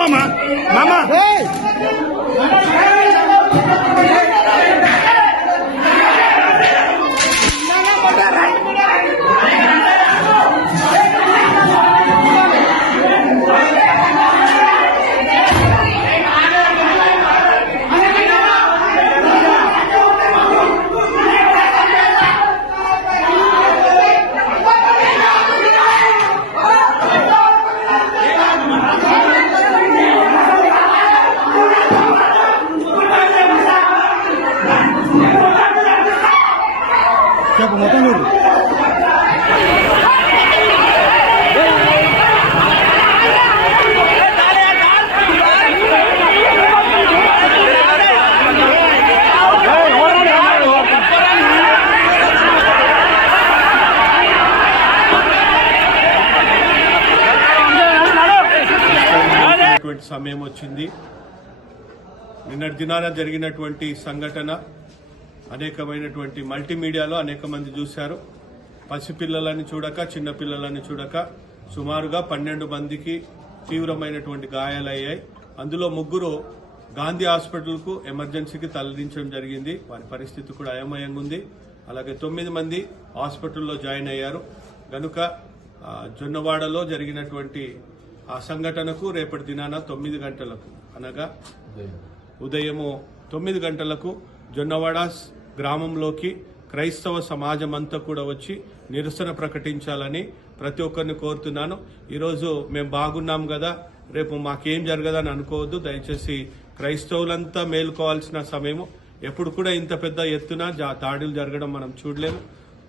mamá. Mamá. చెప్పు మొత్తం చూడు సమయం వచ్చింది. నిన్నటి దినాన జరిగినటువంటి సంఘటన అనేకమైనటువంటి మల్టీమీడియాలో అనేక మంది చూశారు. పసిపిల్లలని చూడక చిన్నపిల్లలని చూడక సుమారుగా పన్నెండు మందికి తీవ్రమైనటువంటి గాయాలయ్యాయి. అందులో ముగ్గురు గాంధీ హాస్పిటల్కు ఎమర్జెన్సీకి తరలించడం జరిగింది. వారి పరిస్థితి కూడా అయోమయంగా ఉంది. అలాగే తొమ్మిది మంది హాస్పిటల్లో జాయిన్ అయ్యారు. గనుక జొన్నవాడలో జరిగినటువంటి ఆ సంఘటనకు రేపటి దినాన తొమ్మిది గంటలకు అనగా ఉదయము తొమ్మిది గంటలకు జొన్నవాడ గ్రామంలోకి క్రైస్తవ సమాజం అంతా కూడా వచ్చి నిరసన ప్రకటించాలని ప్రతి ఒక్కరిని కోరుతున్నాను. ఈరోజు మేము బాగున్నాం కదా రేపు మాకేం జరగదని అనుకోవద్దు. దయచేసి క్రైస్తవులంతా మేలుకోవాల్సిన సమయము. ఎప్పుడు కూడా ఇంత పెద్ద ఎత్తున జా- దాడులు జరగడం మనం చూడలేము.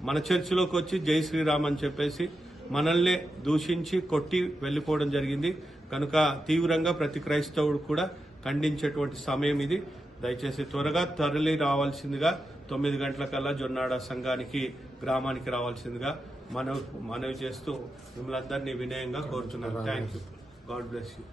మన చర్చిలోకి వచ్చి జై శ్రీరామ్ అని చెప్పేసి మనల్నే దూషించి కొట్టి వెళ్ళిపోవడం జరిగింది. కనుక తీవ్రంగా ప్రతి క్రైస్తవుడు కూడా ఖండించేటువంటి సమయం ఇది. దయచేసి త్వరగా తరలి రావాల్సిందిగా తొమ్మిది గంటలకల్లా జొన్నాడ సంఘానికి గ్రామానికి రావాల్సిందిగా మనవి మనవి చేస్తూ మిమ్మల్ని అందరినీ వినయంగా కోరుతున్నాను. Thank you God bless you